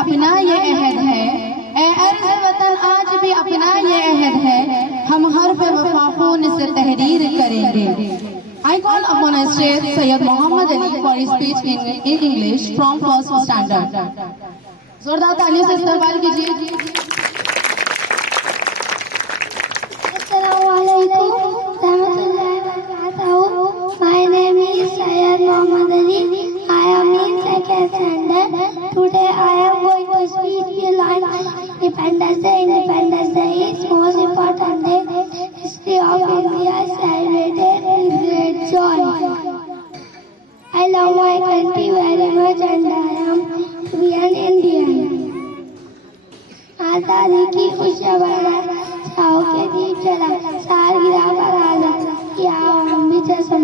अपना ये अहद है, ए अर्ज़ वतन आज भी अपना ये अहद है, हम हर पे वफाफून से तहरीर करेंगे। I call upon a stage Sayyid Muhammad Ali for his speech in English from first standard. जोरदार तालियों से इस्तकबाल कीजिए। Assalamualaikum warahmatullahi wabarakatuh. My name is Sayyid Muhammad Ali. I am in second standard. Today I am going to speak on Independence Day. Independence Day is most important day. History of India is celebrated with great joy. I love my country very much and I am to be an Indian. आजादी की खुशियाँ बढ़ाए, चाहो के दीप जला, सालगिरह पर आजा, कि आओ हम भी जश्न